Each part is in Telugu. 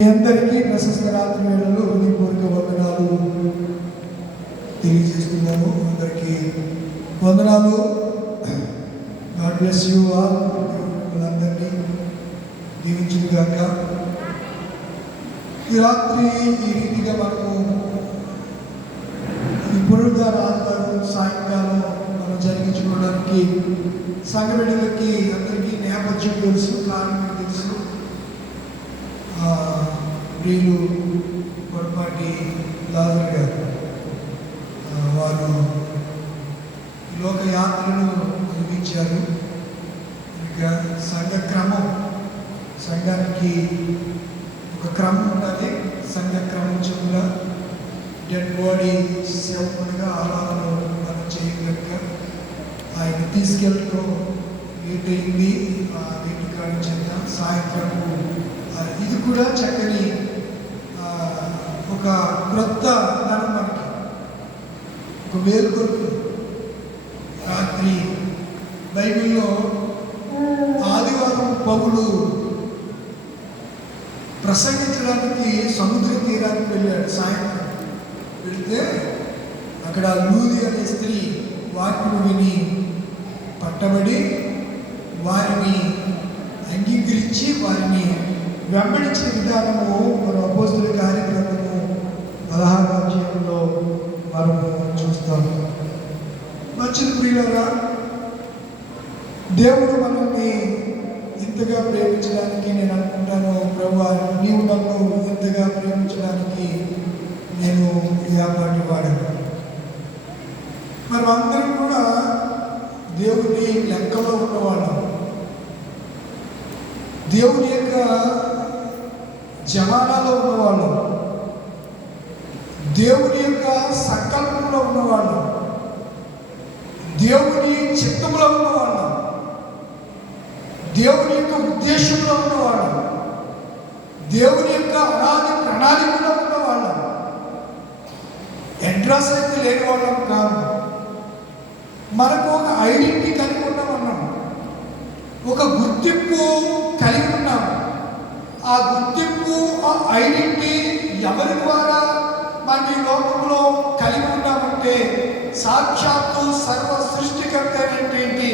అందరికీ ప్రశస్త రాత్రి వేళలో హృదయపూర్వక వందనాలు తెలియజేస్తున్నాము. అందరికీ వందనాలు. God bless you all. అందరినీ దీవించును గాక. ఈ రాత్రి ఈ రీతిగా మనము ఈ పునరుద్ధార ఆదివారం సాయంకాలం మనం జరిగించుకోవడానికి సంఘ బిడ్డలకి అందరికీ నేపథ్యం తెలుసు, కారణం తెలుసు. వీళ్ళు పొరపాటి లాజర్ గారు వారు లోక యాత్రను ముగించారు. ఇంకా సంఘ క్రమం, సంఘానికి ఒక క్రమం ఉండాలి. సంఘ క్రమం చొప్పున డెడ్ బాడీ సేవకుడిగా ఆరాధన మనం చేయగలక ఆయన తీసుకెళ్ళటం లేట్ అయింది. వీటి కాడి చేత సాయంత్రం ఇది కూడా చక్కని ఒక క్రొత్త ధనం, మనకి ఒక మేల్కొల్పు. రాత్రి బైబిల్లో ఆదివారం పౌలు ప్రసంగించడానికి సముద్ర తీరానికి వెళ్ళాడు. సాయంత్రం వెళితే అక్కడ లూది అనే స్త్రీ వాక్యము విని పట్టబడి వారిని అంగీకరించి వారిని వెంబడించిన విధానము మన అపోస్తుల కార్యక్రమము 16వ అధ్యాయంలో మనము చూస్తాము. మంచిది ప్రియులారా, దేవుడు మనల్ని ఇంతగా ప్రేమించడానికి నేను అనుకుంటాను. ప్రభువా, నీవు నన్ను ఇంతగా ప్రేమించడానికి నేను ఈ పాటి వాడాను. మనం అందరం కూడా దేవుని లెక్కలో ఉన్నవాళ్ళం, దేవుని యొక్క జమానాలో ఉన్నవాళ్ళు, దేవుని యొక్క సంకల్పంలో ఉన్నవాళ్ళు, దేవుని చిత్తంలో ఉన్నవాళ్ళు, దేవుని యొక్క ఉద్దేశంలో ఉన్నవాళ్ళు, దేవుని యొక్క అనాది ప్రణాళికలో ఉన్నవాళ్ళు. అడ్రస్ అయితే లేని వాళ్ళం కాదు. మనకు ఒక ఐడెంటిటీ కలిగి ఉన్నామన్నాం, ఒక గుర్తింపు కలిగి ఉన్నాం. ఆ గుర్తింపు, ఆ ఐడెంటిటీ ఎవరి ద్వారా మన ఈ లోకంలో కలిగి ఉన్నామంటే సాక్షాత్తు సర్వ సృష్టికర్త అయినటువంటి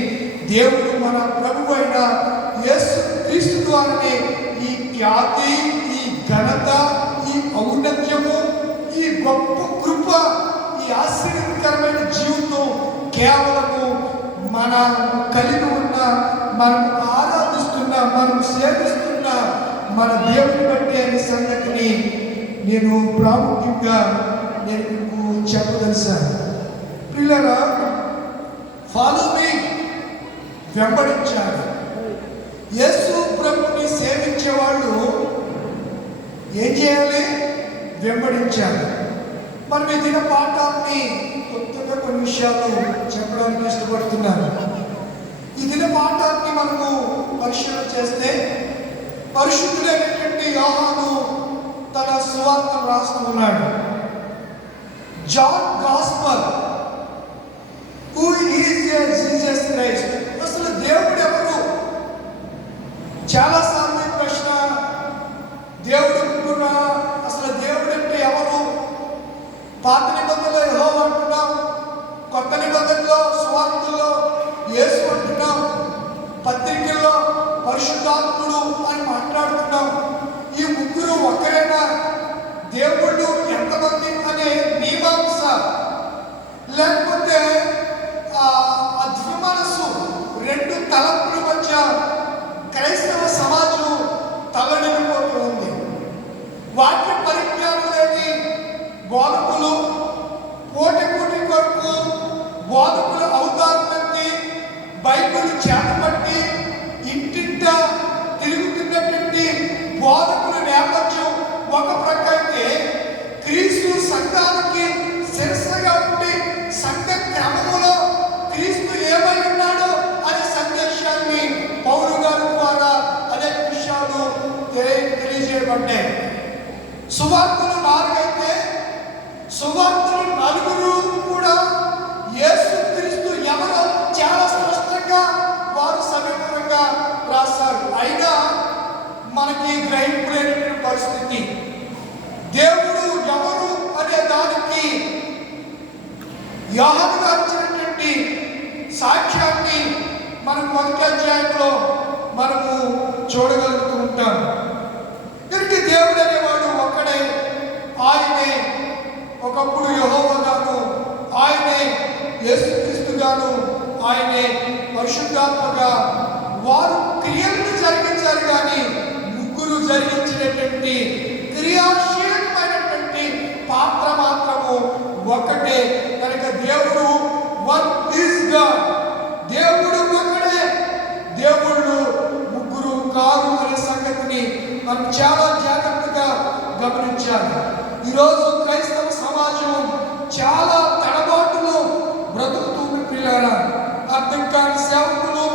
దేవుడు మన ప్రభువు అయిన యేసు క్రీస్తు ద్వారానే ఈ ఖ్యాతి, ఈ ఘనత, ఈ ఔన్నత్యము, ఈ గొప్ప కృప, ఈ ఆశ్చర్యకరమైన జీవితం కేవలము మనం కలిగి ఉన్న, మనం ఆరాధిస్తున్న, మనం సేవిస్తున్న మన దేవుని బట్టి అనే సంగతిని నేను ప్రాముఖ్యంగా మీకు చెప్పదలిసాను. పిల్లరా, ఫాలో మీ, వెంబడించాలి. యేసు ప్రభుని సేవించే వాళ్ళు ఏం చేయాలి? వెంబడించాలి. మనం ఈ దిన పాఠాన్ని కొత్తగా కొన్ని విషయాలు చెప్పడానికి ఇష్టపడుతున్నాను. ఈ దిన పాఠాన్ని మనము పరిశీలన చేస్తే పరిశుద్ధుడైనటువంటి యోహాను తన సువార్తను రాస్తూ ఉన్నాడు. John gospel, who is Jesus Christ, అసలు దేవుడు ఎవరు? చాలాసార్లు ఈ ప్రశ్న, దేవుడు ఉంటున్నా, అసలు దేవుడు అంటే ఎవరు? పాత నిబంధనలో యెహోవా అంటున్నాం, కొత్త నిబంధనలో సువార్తల్లో యేసు అంటున్నాం, పత్రికల్లో పరిశుద్ధాత్ముడు అని మాట్లాడుతున్నాం. ఈ ముగ్గురు ఒక్కరైనా? దేవుళ్ళు ఎంతమంది అనే మీమాంస, లేకపోతే అద్భుతమనస్సు, రెండు తలంపుల మధ్య క్రైస్తవ సమాజం తల్లడిల్లిపోతూ ఉంది. వాక్య పరిజ్ఞానం లేని బోధకులు, పోటీ కొరకు బోధకులు అవుతారని బైబిల్ చేతబట్టి ఇంటింట తిరుగుతున్నటువంటి బోధకుల నేపథ్యం ఒక ప్రక్క అయితే, క్రీస్తు సంఘానికి శిరస్సుగా ఉండి సంఘ క్రమములో క్రీస్తు ఏమై ఉన్నాడో అనే సందేశాన్ని పౌలు గారి ద్వారా అనేక విషయాలు తెలియజేయబడ్డాయి. సువార్తలు 4 అయితే సువార్తలు 4 కూడా యేసు క్రీస్తు ఎవరో చాలా స్పష్టంగా వారు సమీపంగా రాశారు. అయినా మనకి గ్రహింపు లేనటువంటి పరిస్థితి. దేవుడు ఎవరు అనే దానికి యోహాను గారు ఇచ్చినటువంటి సాక్ష్యాన్ని మనం మొదటి అధ్యాయంలో మనము చూడగలుగుతూ ఉంటాం. దీనికి దేవుడు అనేవాడు ఒక్కడే. ఆయనే ఒకప్పుడు యెహోవా గాను, ఆయనే యేసుక్రీస్తు గాను, ఆయనే పరిశుద్ధాత్మగా వారు క్రియలను జరిగించారు. కానీ ముగ్గురు జరిగించినటువంటి క్రియాశీలమైనటువంటి పాత్ర మాత్రము ఒక్కటే. కనుక దేవుడు వన్ ఈజ్ గాడ్. దేవుడు ఒక్కడే, దేవుళ్ళు ముగ్గురు కారు అనే సంగతిని మనం చాలా జాగ్రత్తగా గమనించాలి. ఈరోజు క్రైస్తవ సమాజం చాలా తడబాటులో బ్రతుకుతుంది ప్రియులారా. అర్థం కాని సేవకులు,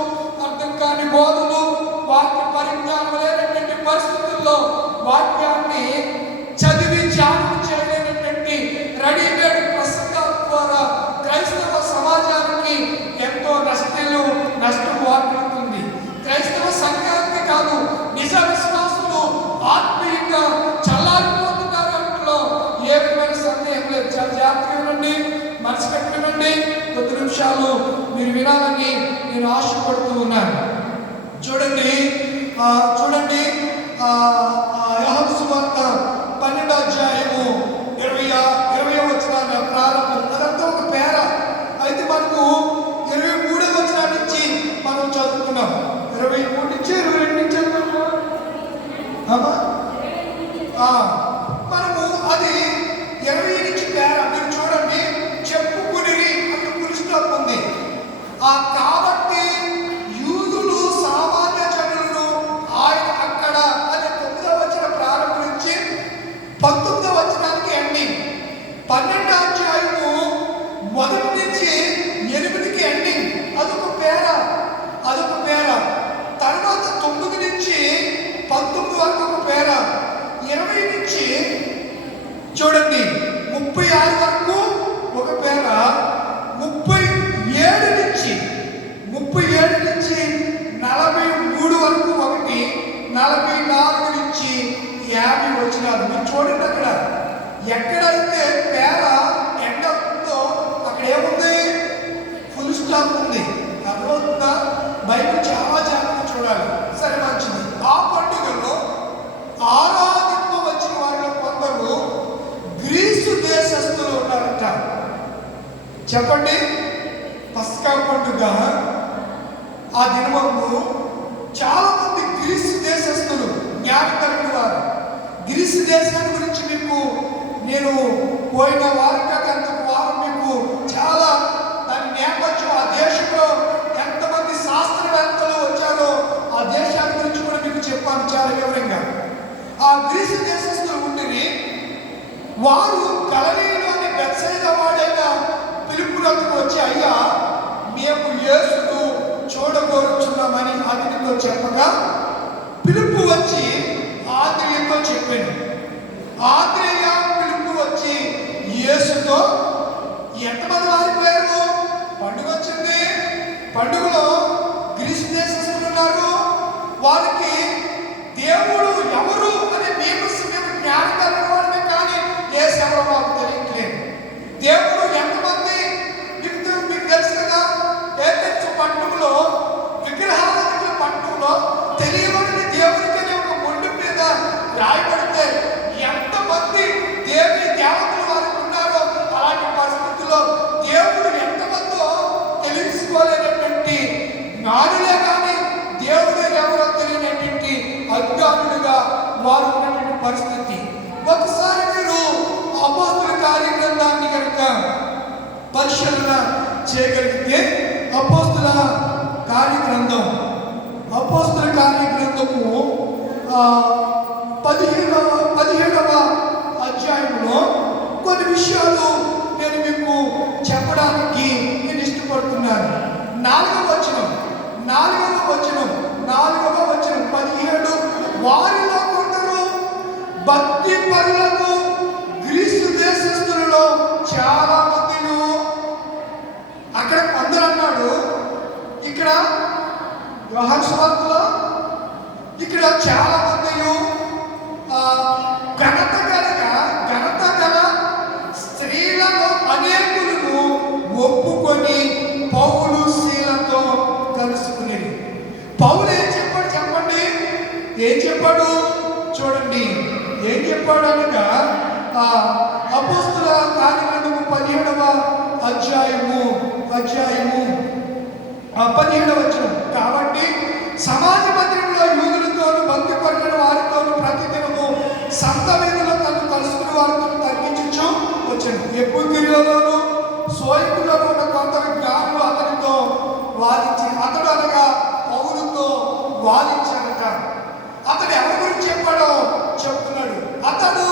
అర్థం కాని బోధలు, వాక్య పరిజ్ఞానం లేనటువంటి పరిస్థితుల్లో వాక్యాన్ని చదివి ధ్యానం చేయలేనటువంటి రెడీమేడ్ ప్రసంగాల ద్వారా క్రైస్తవ సమాజానికి ఎంతో నష్టం వాటిల్లుతుంది. క్రైస్తవ సంఘానికి కాదు, నిజ విశ్వాసులు ఆత్మీయంగా చల్లారిపోతున్నారు. అందులో ఏ విధమైన సందేహం లేదు. చాలా జాగ్రత్తగా వినండి, మనసు పెట్టి వినండి. కొద్ది నిమిషాలు మీరు వినాలని నేను ఆశపడుతూ ఉన్నాను. చూడండి యోహాను సువార్త 12వ అధ్యాయము 20వ వచనాల ప్రారంభం. అదంతా ఒక పేర. అయితే మనకు 23వ వచనం నుంచి మనం చదువుతున్నాం. 23 నుంచి 22 నుంచి చదువుతున్నాం. మనము అది 20 నుంచి పేర. మీరు చూడండి, చెప్పుకుని అంటే పురుషులకు ఉంది. కాబట్టి యూదులు సామాన్య జనులను ఆయన అక్కడ అని 9వ వచనం ప్రారంభించి 19వ వచనానికి ఎండింగ్. 12వ అధ్యాయము 1 నుంచి 8కి ఎండింగ్. అదొక పేర. తర్వాత 9 నుంచి 19 వరకు ఒక పేర. 20 నుంచి చూడండి 36 వరకు ఒక పేర. 37 నుంచి 43 వరకు ఒకటి. 44 నుంచి 50 వచనాలు. మీరు చూడండి, అక్కడ ఎక్కడైతే పేర ఎండ ఉందో అక్కడ ఏముంది? ఫుల్ స్టాప్ ఉంది. అర్థమవుతుందా? బైబిల్ చాలా జాగ్రత్తగా చూడాలి. సరే, మంచిది. ఆ పండుగలో ఆరాధింప వచ్చిన వారిలో కొందరు గ్రీసు దేశస్తులు ఉన్నారంట. చెప్పండి, పస్కా పండుగ ఆ దినమందు చాలా మంది గ్రీసు దేశస్తులు, జ్ఞానం కలిగిన వారు. గ్రీసు దేశాన్ని గురించి మీకు నేను పోయిన వారం కాక వారం మీకు చాలా దాని నేపథ్యం, ఆ దేశంలో ఎంతమంది శాస్త్రవేత్తలు వచ్చారో ఆ దేశాన్ని గురించి కూడా మీకు చెప్పాను చాలా వివరంగా. ఆ గ్రీసు దేశస్తులు ఉండిని వారు గలిలయలోని బెత్సయిదా వాడైన ఫిలిప్పునకు వచ్చి, అయ్యా, మేము యేసును చూడగోరుచున్నామని అతనితో చెప్పగా, ఫిలిప్పు వచ్చి ఆంద్రేయతో చెప్పాను. ఆంద్రేయ ఫిలిప్పు వచ్చి యేసుతో, ఎంతమంది వారిపోయారు? పండుగ వచ్చింది. పండుగలో గ్రీసు దేశస్తులు ఉన్నారు. వారికి దేవుడు ఎవరు అనే మేము జ్ఞానం కలిగిన వాడమే, కానీ యేసు ఎవరో మాకు తెలియట్లేదు. దేవుడు ఎంతమంది మీకు తెలుసు కదా. ఏదైతే పండుగలో విగ్రహారాధన పండుగలో తెలియబడిన దేవుడికి ఒక మొండు మీద రాయబడితే ఎంతమంది దేవతలు వారికి ఉన్నారో, అలాంటి పరిస్థితుల్లో దేవుడు ఎంతమందో తెలుసుకోలేనటువంటి జ్ఞానులే కానీ దేవుడు ఎవరో తెలియనటువంటి అజ్ఞానులుగా వారు ఉన్నటువంటి పరిస్థితి. ఒకసారి మీరు అపోస్తుల కార్యగ్రంథాన్ని కనుక పరిశీలన చేయగలిగితే, అపోస్తుల కార్యగ్రంథము 17వ అధ్యాయంలో కొన్ని విషయాలు నేను మీకు చెప్పడానికి నేను ఇష్టపడుతున్నాను. 4వ వచనం 17 వారిలో కొందరు భక్తి పరులకు గ్రీసు దేశస్తులలో చాలా మందిను. అక్కడ కొందరు అన్నాడు, ఇక్కడ యోహాను సువార్తలో ఇక్కడ చాలా మంది ఏం చెప్పాడు అనగా ఆ అపోస్తుల కార్యగ్రంథము 17వ అధ్యాయము 17వ వచనం. కాబట్టి సమాజ మందిరంలో యూదులతోనూ భక్తి పడిన వారితోనూ ప్రతిదినము సంత వీధిలో తను కలుసుకుని వారితో తగ్గించు వచ్చాను. ఎప్పుడులోను సోయకులలో ఉన్న కొందరు జ్ఞానులు అతనితో వాదించి, అతడు అనగా పౌలుతో వాదించాడట. అతడు ఎవరి గురించి చెప్పాడో చెప్తున్నాడు. అతడు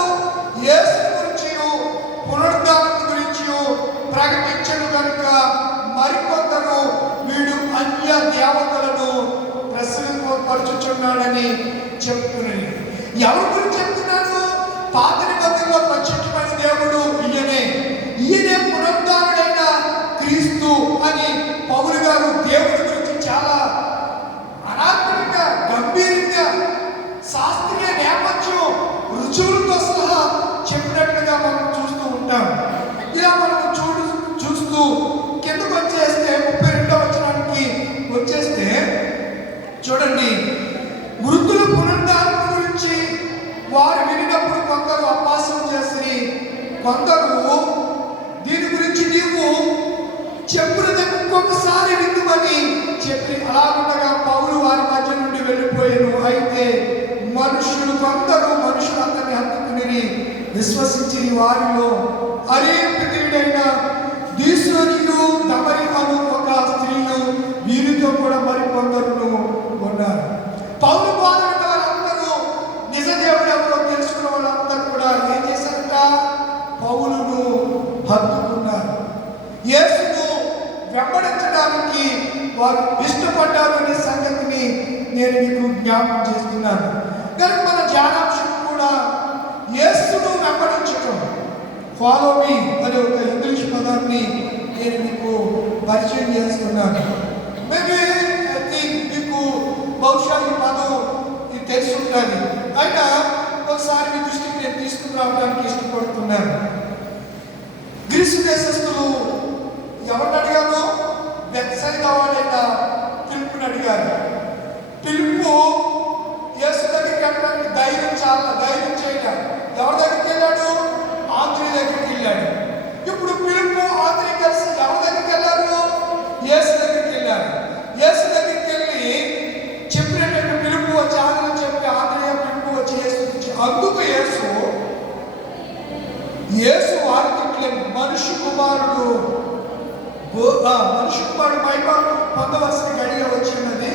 యేసు గురించి పునరుద్ధానం గురించి ప్రకటించడు కనుక మరికొందరు వీడు అన్య దేవతలను ప్రచురింపబడుచున్నాడని చెప్తున్నాడు. ఎవరి గురించి చెప్తున్నాడు? పాత నిబంధనలో ప్రత్యక్షమైన దేవుడు ఈయనే పునరుద్ధానుడైన క్రీస్తు అని పౌలు గారు దేవుడి గురించి చాలా అనాత్మకంగా, గంభీరంగా, శాస్త్రీయ నేపథ్యం రుజువులతో సహా చెప్పినట్లుగా మనం చూస్తూ ఉంటాం. ఇలా మనం చూస్తూ కిందకు వచ్చేస్తే 32వ వచనానికి వచ్చేస్తే చూడండి, మృతుల పునరుద్ధానం గురించి వారు వినినప్పుడు కొందరు అపహాస్యం చేసి, కొందరు దీని గురించి నీవు చెప్పునది ఇంకొకసారి విందుమని చెప్పి అలాగుండగా పౌలు వారి మధ్య నుండి వెళ్ళిపోయాను. అయితే కొందరు మనుషులు అతన్ని హత్తుకుని విశ్వసించి వారిలో అరేపియుడైన దీసునియు దమరి అను ఒక స్త్రీయు వీరితో కూడా మరికొందరు ఉన్నారు. పౌలు బోధన వారందరూ నిజ దేవుడు ఎవరో తెలుసుకున్న వాళ్ళందరూ కూడా ఏం చేశారట? పౌలును హత్తుకున్నారు. యేసును వెంబడించడానికి వారు ఇష్టపడ్డారు అనే సంగతిని నేను మీకు జ్ఞాపకం చేస్తున్నాను. కనుక మన ధ్యానాంశం కూడా యేసును వెంబడించటం. ఫాలో మీ అనే ఒక ఇంగ్లీష్ పదాన్ని నేను మీకు పరిచయం చేస్తున్నాను. మేబీ ఐ థింక్ మీకు బహుశా ఈ పదం ఇది తెలిసి ఉంటుంది. అయినా ఒకసారి మీ దృష్టికి నేను తీసుకుని రావడానికి ఇష్టపడుతున్నాను. గ్రీసు దేశస్తులు ఎవరిని అడిగారు? బెత్సైదా వాడైన ఫిలిప్పుని అడిగారు. ఫిలిప్పు యేసు దగ్గరికి వెళ్ళడానికి ధైర్యం చేయలేదు. ఎవరి దగ్గరికి వెళ్ళాడు? ఆంధ్రీ దగ్గరికి వెళ్ళాడు. ఇప్పుడు ఫిలిప్పు ఆంధ్రీ కలిసి ఎవరి దగ్గరికి వెళ్ళారు? యేసు దగ్గరికి వెళ్ళారు. యేసు దగ్గరికి వెళ్ళి చెప్పినట్టు ఫిలిప్పు వచ్చి ఆంధ్రీ చెప్పి ఆంధ్రీ ఫిలిప్పు వచ్చి యేసు గురించి అందుకు యేసు వారికి మనిషి కుమారుడు మహిమ పొందవలసిన గడియ వచ్చినది.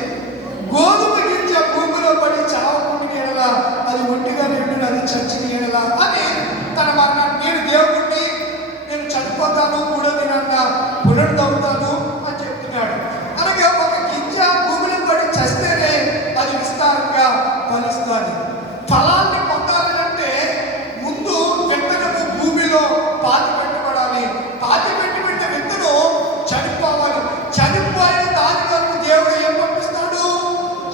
గోధుమ గింజ భూమిలో పడి చావకుండా ఎడలా అది ఒంటిగా నిండుని, అది చచ్చిన ఎడలా అని తన మరణాన్ని, నేను దేవుడిని, నేను చనిపోతాను, మూడో దినాన్న పునరుద్ధవుతాను అని చెప్తున్నాడు. అనగా ఒక గింజ భూమిలో పడి చస్తేనే అది విస్తారంగా ఫలిస్తుంది. ఫలాన్ని పొందాలంటే ముందు విత్తనము భూమిలో పాతి పెట్టబడాలి. పాతి పెట్టిన విత్తనం చనిపోవాలి. చనిపోయిన దాని వరకు దేవుడు ఏం పంపిస్తాడు?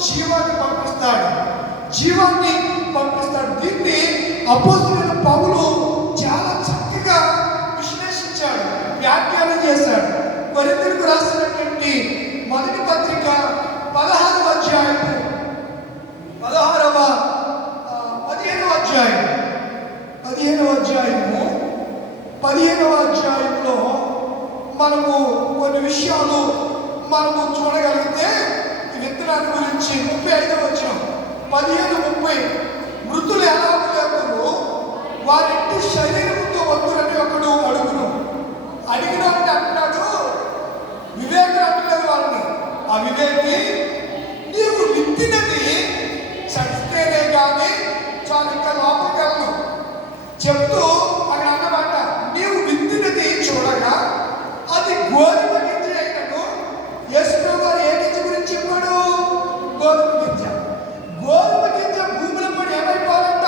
జీవాన్ని పంపిస్తాడు. దీన్ని అపోస్తలుడైన పౌలు చాలా చక్కగా విశ్లేషించాడు, వ్యాఖ్యానం చేశాడు. కొరింథీయులకు రాసినటువంటి మొదటి పత్రిక 15వ అధ్యాయంలో మనము కొన్ని విషయాలు మనము చూడగలిగితే విత్తనాన్ని గురించి 35వ వచనం 15:30 మృతులు ఎలా లేకురు వారింటి శరీరంతో వద్దురని ఒకడు అడిగిన అంటే అంటున్నాడు. వివేకుడు అంటున్నారు వాళ్ళని, ఆ వివేకి నీవు విత్తినది చచ్చితేనే కానీ చాలు ఇంకా లోపలికి వెళ్ళను చెప్తూ అక్కడ అన్నమాట. నీవు విత్తినది చూడగా అది గోధుమ గింజ అయినను యేసు గారు ఏ గింజ గురించి చెప్పాడు? గోధుమ గింజ. గోధుమ గింజ భూమిలో పడి ఏమైపోవాలంట?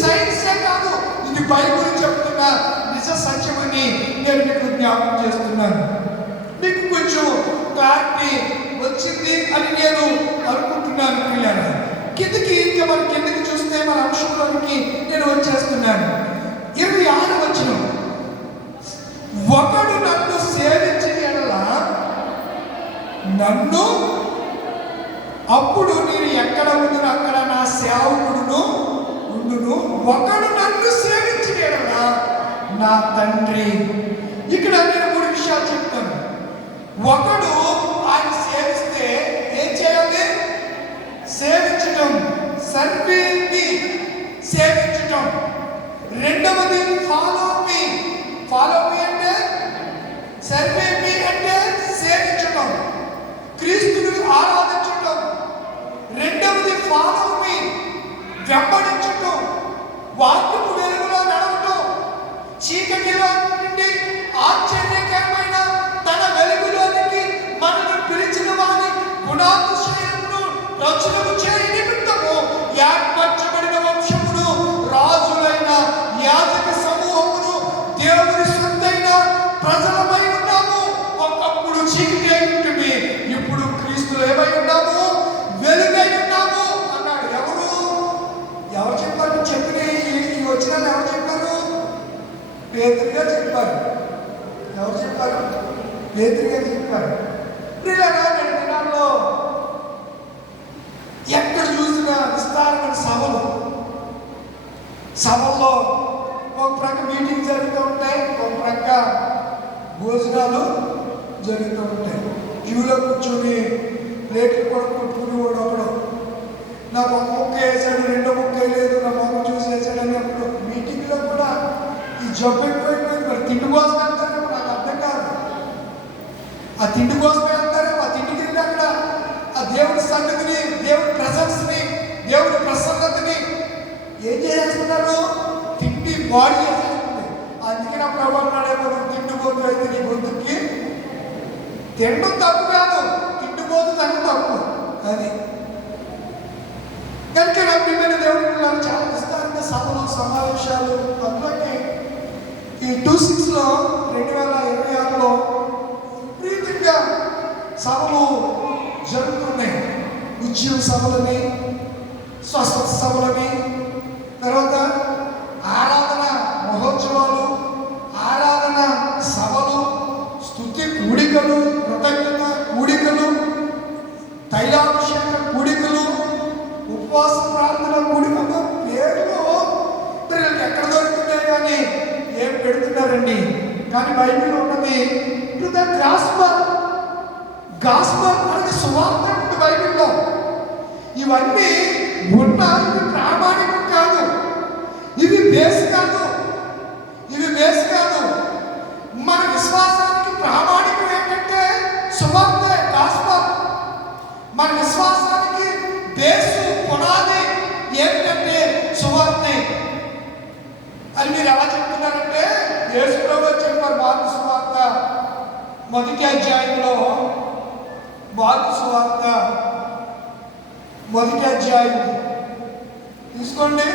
సైన్సే కాదు, ఇది బైబిల్ చెప్తున్న నిజ సత్యమని నేను మీకు జ్ఞాపకం చేస్తున్నాను. మీకు కొంచెం క్లారిటీ వచ్చింది అని నేను అనుకుంటున్నాను పిల్లలు. ఇంకా మన కిందకి చూస్తే మన అంశంలోనికి నేను వచ్చేస్తున్నాను. 26వ వచనం, ఒకడు నన్ను సేవించిన యెడల నన్ను, అప్పుడు నేను ఎక్కడ ఉండును అక్కడ నా సేవకుడును ఉండును. ఒకడు నన్ను సేవించిన యెడల నా తండ్రి. ఇక్కడ నేను 3 విషయాలు చెప్తాను. ఒకడు ఆయన సేవిస్తే ఏం చేయాలి? సేవించటం, సర్వింగ్ మీ, సేవించటం. రెండవది ఫాలో మీ. ఫాలో మీ అంటే సర్వే మీ అంటే సేవించటం, క్రీస్తుని ఆరాధించటం. రెండవది ఫాలో మీ, వెంబడించటం, వాక్యపు వెలుగులో నడవటం. చీకటిలో నుండి ఆశ్చర్యకరమైన తన వెలుగులోనికి మనల్ని పిలిచిన వారి గుణాతిశయమును రచనము చేయ నిమిత్తము ఏర్పరచబడిన వంశమును, రాజులైన యాజక సమూహమును, దేవుని సొంతైన ప్రజలమై ఉన్నాము. ఒకప్పుడు చీకటి అయి ఉంటుంది, ఇప్పుడు క్రీస్తులో ఏమై ఉన్నాము? వెలుగై ఉన్నాము అన్నాడు. ఎవరు చెప్పారు? చెప్పిన ఈ వచనాలు ఎవరు చెప్పారు? పేతురుగా చెప్పారు. ఎవరు చెప్పారు? పేతురుగా చెప్పారు. ప్రియులారా, నేను దినాల్లో ఎక్కడ చూసిన విస్తారమైన సభల్లో ఒక ప్రక్క మీటింగ్ జరుగుతూ ఉంటాయి, ఒక ప్రక్క భోజనాలు జరుగుతూ ఉంటాయి. క్యూలో కూర్చొని ప్లేట్లు కూడా కొట్టుకునేవాడు ఒకడు. నాకు ఒక ముక్క వేసాడు, రెండో ముక్క వేయలేదు, నా మొక్క చూసి వేసాడు అని. అప్పుడు మీటింగ్లో కూడా ఈ జబ్బు ఎక్కువైపోయింది. మరి తిండి కోసం వెళ్తారేమో, నాకు అర్థం కాదు. ఆ తిండి కోసం వెళ్తారేమో, ఆ తిండికి వెళ్ళి అక్కడ ఆ దేవుడి సన్నిధిని, దేవుడి ప్రశంసని, దేవుడి ప్రసన్నతని ఏం చేసేస్తున్నారు? తిండి బాడీ చేసేస్తుంది. అందుకే నా ప్రభు అన్నాడేమో, తిండిపోతు అయితే నీ గొంతుకి తిండం తప్పు కాదు, తిండిపోతు తను తప్పు. అది కనుక నమ్మిన దేవుడి పిల్లలు చాలా విస్తారంగా సభలు, సమావేశాలు. అందులోకి ఈ 26లో 2026లో విపరీతంగా సభలు జరుగుతున్నాయి. ఉద్యోగ సభలని, స్వస్థత సభలని, తర్వాత ఆరాధన మహోత్సవాలు, ఆరాధన సభలు, స్తుతి కూడికలు, కృతజ్ఞత కూడికలు, తైలాభిషేక కూడికలు, ఉపవాస ప్రార్థన కూడికలు. పేర్లు పిల్లలకి ఎక్కడ దొరుకుతున్నాయి కానీ ఏం పెడుతున్నారండి. కానీ బైబిల్ ఉన్నది గాస్పల్ అనేది సువార్త ఉంది బైబిల్లో. ఇవన్నీ ఉన్న, ఇవి ప్రామాణికం కాదు, ఇవి బేస్ కాదు, మన విశ్వాసానికి ప్రామాణికం ఏంటంటే సువార్తే, గాస్పల్. మన విశ్వాసానికి బేసు, పునాది ఏంటంటే సువార్తే. అని మీరు ఎలా చెప్తున్నారంటే, యేసు ప్రభువు చెప్పారు మార్కు సువార్త 1వ అధ్యాయంలో, మార్కు సువార్త 1వ అధ్యాయం తీసుకోండి.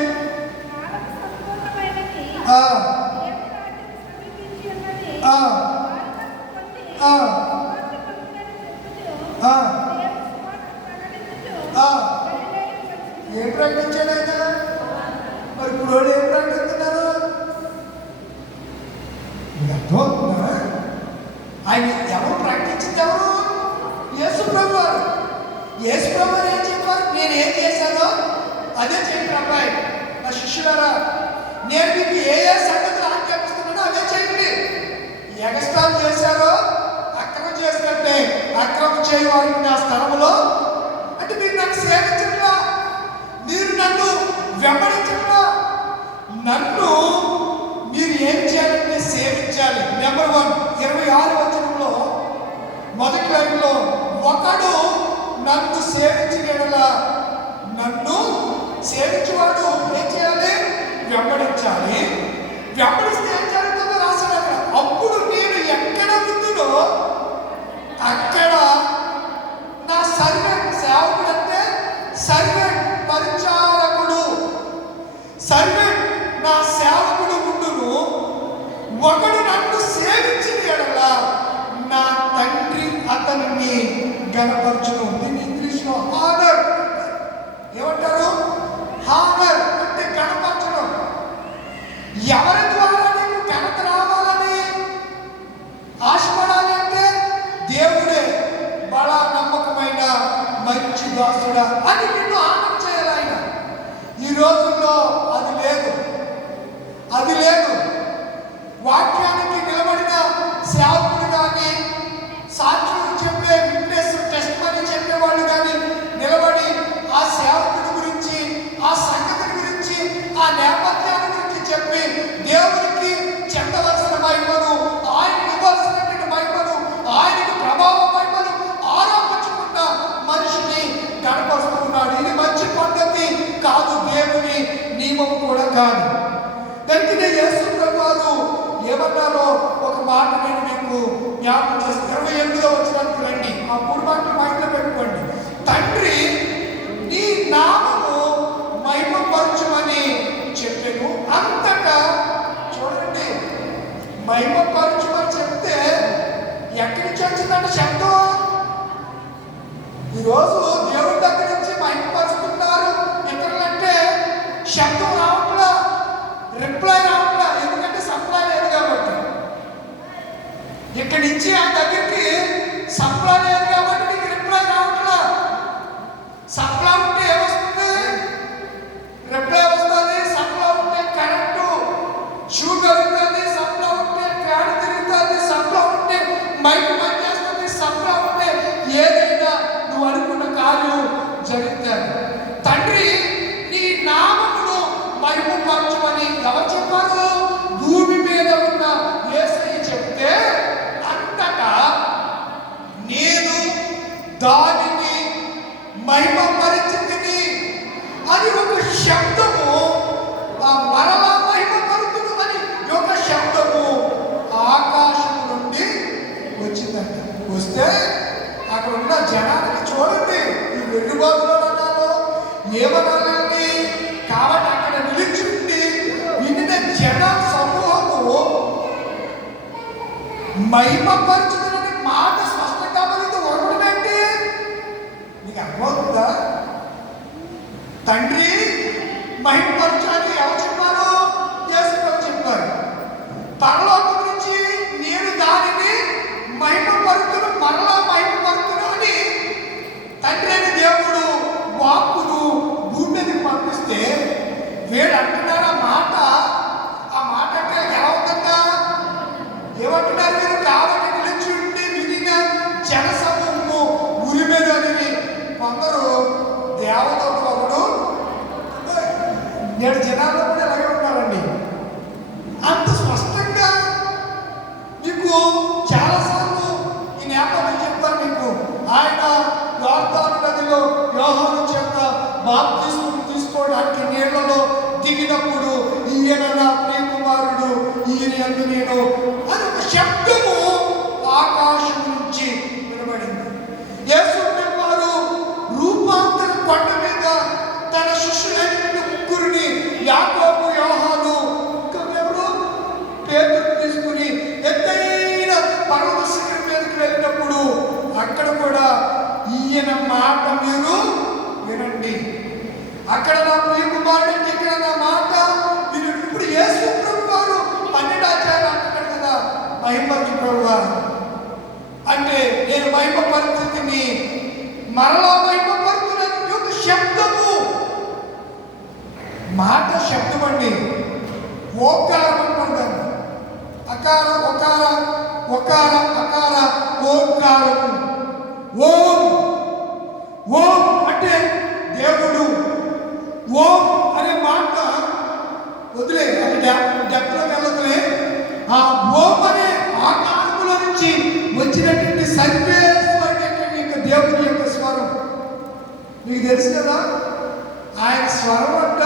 ఏం ప్రకటించాడు ఆయన? మరి ఇప్పుడు ఏం ప్రకటిస్తున్నారు? అర్థమవుతుందా? ఆయన ఎవరు ప్రకటించింది? ఎవరు? యేసు ప్రభు వారు. యేసు ప్రభు వారు ఏం చెప్పారు? నేను ఏం చేశానో అదే చేయండి అబ్బాయి, నా శిష్యులారా. నేను మీకు ఏ సంగతులు ఆజ్ఞాపిస్తున్నానో అదే చేయండి. ఎగస్ట్రాలు చేశారో అక్రమం చేసినట్టే, అక్రమం చేయ వారికి నా స్థలంలో, అంటే మీరు నన్ను సేవించట్లా, మీరు నన్ను వెంబడించట్లా. నన్ను మీరు ఏం చేయాలంటే సేవించాలి. నెంబర్ 1, 26వ వచనంలో మొదటి లైన్లో, ఒకడు నన్ను సేవించిన యెడల, నన్ను సేవించేవాడు ఏం చేయాలి? వెంబడించాలి. వెంబడిస్తే ఏం జరుగుతుందో రాశాడు అక్కడ. అప్పుడు నేను ఎక్కడ ఉందునో అక్కడ నా సర్వెంట్, సేవకుడు అంటే సర్వెంట్, పరిచారకుడు, సర్వెంట్ గణపరచును. దీన్ని ఇంగ్లీష్లో హానర్ ఏమంటారు? హానర్ అంటే గణపరచడం. ఎవరి ద్వారా నీకు ఘనత రావాలని ఆశపడాలి అంటే దేవుడే బడా నమ్మకమైన మంచి దాసుడా అని నిన్ను హానర్ చేయాలి ఆయన. ఈ రోజుల్లో అది లేదు, అది లేదు. వాక్యానికి నిలబడిన సేవకులు కానీ, సాక్షులు చెప్పే విట్నెస్ టెస్ట్ మనీ చెప్పేవాళ్ళు కానీ నిలబడి ఆ సేవకుడి గురించి, ఆ సంగతి గురించి, ఆ నేపథ్యాన్ని గురించి చెప్పి దేవునికి చెందవలసిన మహిమను, ఆయనకి ఇవ్వాల్సినటువంటి మహిమను, ఆయనకి ప్రభావ మహిమను ఆరోపించుకున్న మనిషిని కనపరుస్తున్నాడు. ఇది మంచి పద్ధతి కాదు, దేవుని నియమం కూడా కాదు. దానికి యేసు ప్రభువారు ఏమన్నారో ఒక మాట నేను మీకు జ్ఞాపకం చేస్తాను. 28వ వచనానికి రండి. ఆ 3 మాటలు మైండ్లో పెట్టుకోండి. తండ్రి నీ నామము మహిమపరచుమని చెప్పెను. అంతటా చూడండి, మహిమపరచుమని చెప్తే ఎక్కడి నుంచి వచ్చిందంటే శబ్దం. ఈరోజు దేవుడి దగ్గర నుంచి మహిమపరుస్తున్నారు ఇతరులంటే శబ్దం రావట్లా, రిప్లై రావట్లా. ఎందుకంటే సప్లై లేదు కాబట్టి. ఇక్కడి నుంచి ఆ దగ్గరికి సప్లై లేదు కాబట్టి నీకు రిప్లై రావట్లా. సప్లై ఉంటే ఏమొస్తుంది? రిప్లై వస్తుంది. సప్లై ఉంటే కరెంటు షూ కలుగుతుంది. సప్లై ఉంటే ఫ్యాన్ తిరుగుతుంది. సప్లై ఉంటే మైక్ పనిచేస్తుంది. సప్లై ఉంటే ఏదైనా నువ్వు అనుకున్న కార్యం జరుగుతుంది. తండ్రి నీ నామమును మహిమపరచుమని ఎవరు చెప్పారు? భూమి మీద ఉన్న యేసయ్య చెప్తే అంతటా నేను దానిని మహిమపరిచితిని అని ఒక శబ్దము, ఆ మరలా మహిమపరుతును అని ఒక శబ్దము ఆకాశం నుండి వచ్చిందంట. వస్తే అక్కడ ఉన్న జనానికి చూడండి, ఈ వెన్నుబాటులో అన్నాలో ఏమనాలండి. కాబట్టి అక్కడ నిలిచింది వినిన జన సమూహము మహిమపరచుదనే మాట స్పష్టంగా మనకి వరకూడదండి. నీకు అర్థమవుతుందా? తండ్రి మహిమపరచాలని ఎవరు చెప్పారు? యేసు చెప్పారు. పరలోకం నుంచి నేను దానిని మహిమపరుతును, మరలా మహిమపరుతును అని తండ్రి అయిన దేవుడు వాక్కును భూమి మీదకి పంపిస్తే వీడు అంటున్నారు ఆ మాట అంటే ఎలా ఉందంట? ఏమంటున్నారు మీరు? కాబట్టి నిలిచి ఉండి వినిన జనసమూహము ఉరిమేదని కొందరు దేవతలు ఒకడు. నేడు జనాల్లో కూడా ఎలాగే ఉన్నారండి. అంత స్పష్టంగా మీకు చాలాసార్లు ఈ నేపథ్యం చెప్తాను మీకు. ఆయన యోర్దాను నదిలో యోహాను చేత బాప్తిస్మం తీసుకోవడానికి నీళ్లలో దిగినప్పుడు ఈయన నా ప్రియ కుమారుడు, ఈయన యందు నేను అని ఒక శబ్దము ఆకాశం నుంచి వినబడింది. యేసు వారు రూపాంతర కొండ మీద తన శిష్యులైన ముగ్గురిని, యాకోబు, యోహాను, ఇంకెవరు, పేతురుని తీసుకుని ఎత్తైన పర్వత శిఖరం మీదకి వెళ్ళినప్పుడు అక్కడ కూడా ఈయన మాట మీరు వినండి, అక్కడ నా ప్రియ కుమారుడికి, ఇక్కడ నా మాట విను. ఇప్పుడు యేసు ప్రభు వారు 12 అధ్యాయాలు అంటున్నాడు కదా, మహిమపరచు ప్రభువా అంటే నేను మహిమ పరిస్థితిని మరలా మహిమపరుతున్నది ఒక శబ్దము. మాట శబ్దం అండి. ఓంకారం అనుకుంటాను. అకార ఒకార, ఒకార అకార, ఓంకారము. ఓం ఓం అంటే దేవుడు. ఓం అనే మాట వదిలే, అది డెప్త్లోకి వెళ్ళదులే. ఆ ఓం అనే ఆకారములో నుంచి వచ్చినటువంటి సర్వేశ్వరుడు యొక్క దేవుని యొక్క స్వరం మీకు తెలుసు కదా. ఆయన స్వరం అంట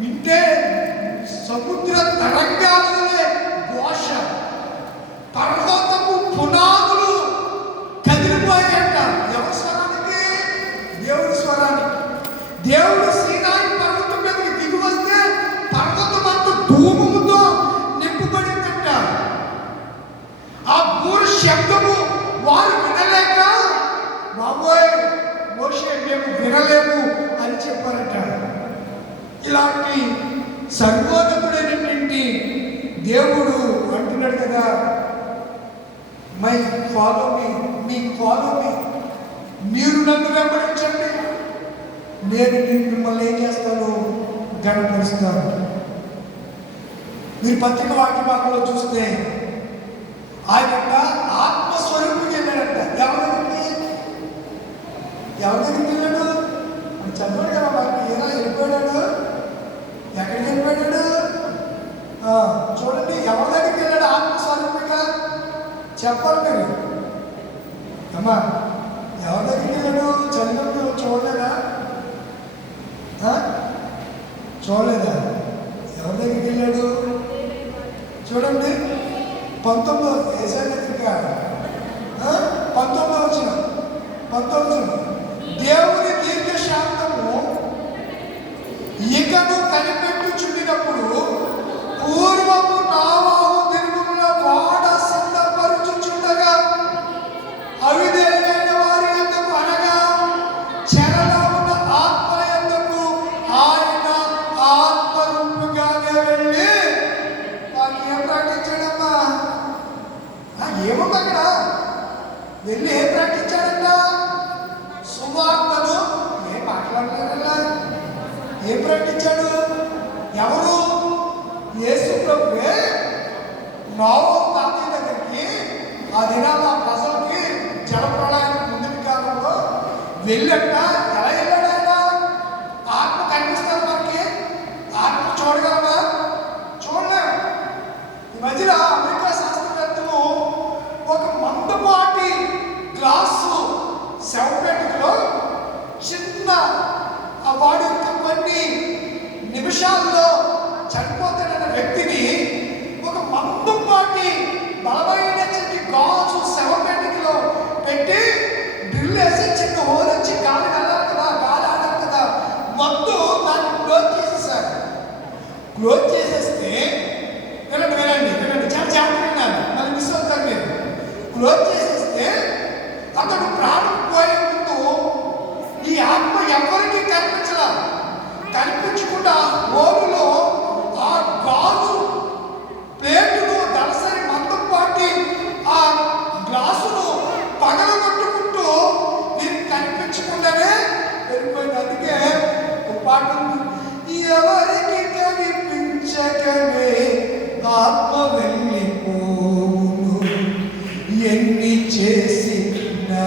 వింటే సముద్ర తరంగాలనే ఘోష, పర్వతము పునాదులు కదిలిపోయాయంట. ఎవరి స్వరానికి? దేవుడి స్వరానికి. దేవుడు సీనాయి పర్వతం మీదకి దిగి వస్తే పర్వతం అంతా ధూమముతో నింపబడిందంట. ఆ బూర శబ్దము వారు వినలేక బాబోయ్ మోషే మేము వినలేము అని చెప్పారట. ఇలాంటి సర్వోన్నతుడైనటువంటి దేవుడు అంటున్నాడు కదా, my follow me follow me, మీరు నన్ను వెంబడించండి, నేను మిమ్మల్ని ఏం చేస్తాను, గణపరుస్తాను. మీరు పత్రిక వాక్య భాగంలో చూస్తే ఆయన ఆత్మస్వరూపుకి వెళ్ళాడంట. ఎవరి దగ్గరికి వెళ్ళాడు? చదవడు కదా మనకి, ఎలా వెళ్ళిపోయాడు, ఎక్కడికి వెళ్ళిపోయాడు చూడండి. ఎవరి దగ్గరికి వెళ్ళాడు ఆత్మస్వరూపిగా? చెప్పాలి మీరు అమ్మా, ఎవరి దగ్గరికి వెళ్ళాడు? చదివినప్పుడు చూడలేదా? చూడలేదా? ఎవరి దగ్గరికి వెళ్ళాడు చూడండి. 19 ఏసాయిగా 19 దేవుని దీర్ఘశాంతము ఇకను కనిపెట్టుచుండినప్పుడు పూర్వము నావాహు దినముల వాడ సిద్ధపరచుచుండగా అవిధేయులైన వారి యందుకు అనగా చెరలో ఉన్న ఆత్మల యందుకు ఆయన ఆత్మరూపుగానే వెళ్ళి వారికి ఏం ప్రకటించాడమ్మా? ఏముంది అక్కడ? వెళ్ళి ఏం ప్రకటించాడంట? సువార్తను. ఏం మాట్లాడలేదల్లా? ఏం ప్రకటించాడు? ఎవరు? యేసు ప్రభువే నోవహు తాతయ్య దగ్గరికి ఆ దినాల ప్రజలకి జలప్రళయానికి ముందు కాలంలో వెళ్ళట. ఎలా వెళ్ళాడు ఆయన? ఆత్మ కనిపిస్తారు మనకి, ఆత్మ చూడగలమా? చూడలేము. ఈ మధ్యలో అమెరికా శాస్త్రవేత్తలు ఒక మందపాటి గ్లాసు శవపేటికలో చిన్న వాడు కొన్ని నిమిషాల్లో చనిపోతాడన్న వ్యక్తిని ఒక మందపాటి బలమైన గాజు శవపేటికలో పెట్టి డ్రిల్ వేసి చిన్న హోరొచ్చి గాలి వెళ్ళాలి కదా, గాలి ఆడాలి కదా, మొత్తం దాన్ని క్లోజ్ చేసేసారు. క్లోజ్ చేసేస్తే వినండి చాలా జాగ్రత్త వినాలి, మళ్ళీ మిస్ అవుతారు మీరు. క్లోజ్ చేసేస్తే అతడు ప్రాణం పోయే ముందు ఈ ఆత్మ ఎవరికి కనిపించకుండా హోలులో ఆ గాజు ప్లేటును దళసరి మందం పాటి ఆ గ్లాసును పగలగొట్టుకుంటూ దీనికి కనిపించకుండానే వెళ్ళిపోయింది. అందుకే ఒక పాట ఎవరికి కనిపించకనే ఆత్మ వెళ్ళిపోవును, ఎన్ని చేసినా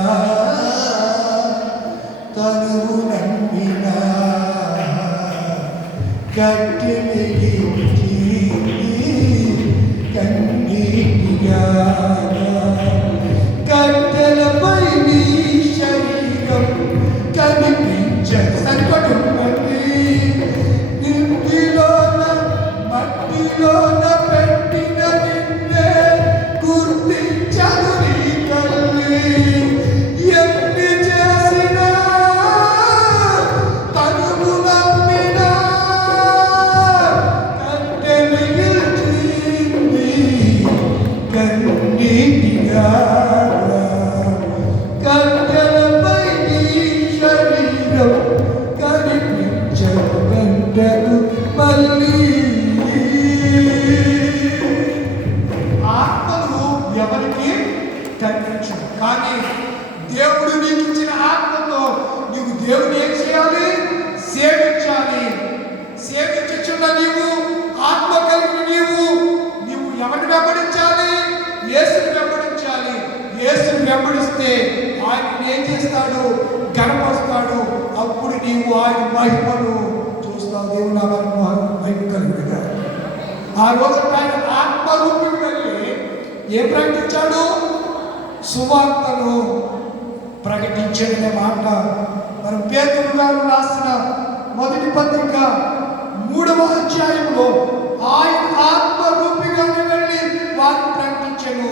తనువు నమ్మినా కట్టెలిగించి కన్నీటిగా కట్టెలపై నీ శరీరం కనిపించదు. సరిపడుతుంది. నింటిలోన మట్టిలోన పెట్టిన నిన్నే గుర్తించదు నీ తల్లి. ఎన్ని చేసినా తనువు నమ్మినా కట్టెలిగించింది కన్నీటిగా కట్టెలపై నీ శరీరం కనిపించదు గంటకు మళ్ళీ. ఆత్మలు ఎవరికి కనిపించదు, కానీ దేవుడు నీకు ఇచ్చిన ఆత్మతో నీవు దేవుని ఏం చేయాలి? సేవించాలి. సేవించుచున్న నీవు, ఆత్మ కలిగిన నీవు ఎవరిని వెంబడించాలి? యేసుని వెంబడించాలి. యేసుని వెంబడిస్తే ఆయన ఏం చేస్తాడు? గణపరుస్తాడు. అప్పుడు నీవు ఆయన మహిమను చూస్తావు. దేవుడు మహిమ కలుగుగా. ఆ రోజు ఆయన ఆత్మరూపికి వెళ్ళి ఏం ప్రకటించాడు? సువార్తను ప్రకటించడనే మాట మరి పేతురు గారు రాసిన మొదటి పత్రిక 3వ అధ్యాయంలో ఆయన ఆత్మరూపిగానే వెళ్ళి వారిని ప్రకటించను.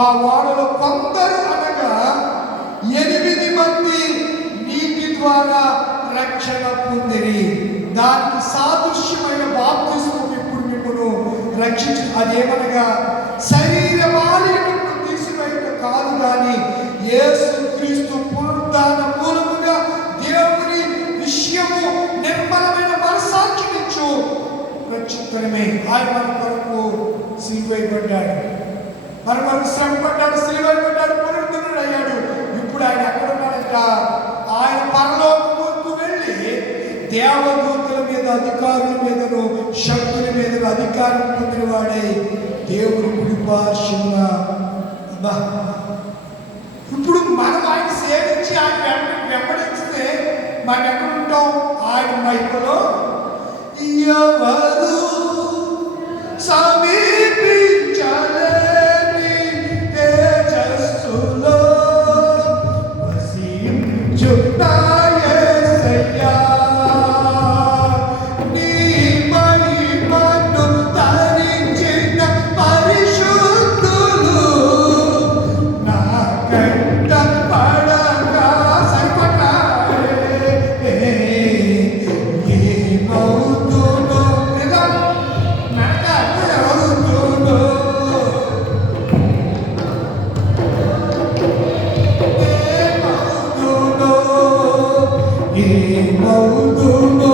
ఆ వాడలో కొందరు అనగా 8 మంది నీటి ద్వారా రక్షణ పొందిరి. దానికి సాదృశ్యమైన బాప్తిస్మం ఇప్పుడు మిమ్మల్ని రక్షించు. అదేమనగా శరీర మాలిన్యమును తీసివేయడం కాదు, కానీ యేసు క్రీస్తు పునరుద్ధరణ మన కొరకు శ్రమ పడ్డాడు, సిలువ పడ్డాడు, పునరుద్ధరుడు అయ్యాడు. ఇప్పుడు ఆయన ఎక్కడ ఉన్నాడంట? ఆయన పరలోకముకు వెళ్ళి దేవదూతల మీద, అధికారుల మీదను, శక్తుల మీదను అధికారం పొందిన వాడే దేవుడు కుడిపార్శ్వమున. ఇప్పుడు మనం ఆయన సేవించి ఆయన వెంబడిస్తే మనం ఎక్కడ ఉంటాం? ఆయన మహిమలో ఎవరు సమీపించలేని తేజస్సులో వసించుతా యేసయ్యా. నీ మహిమను ధరించిన పరిశుద్ధులు నా కంట పడగా సరిపడ్డారే. ఏమవుతుందో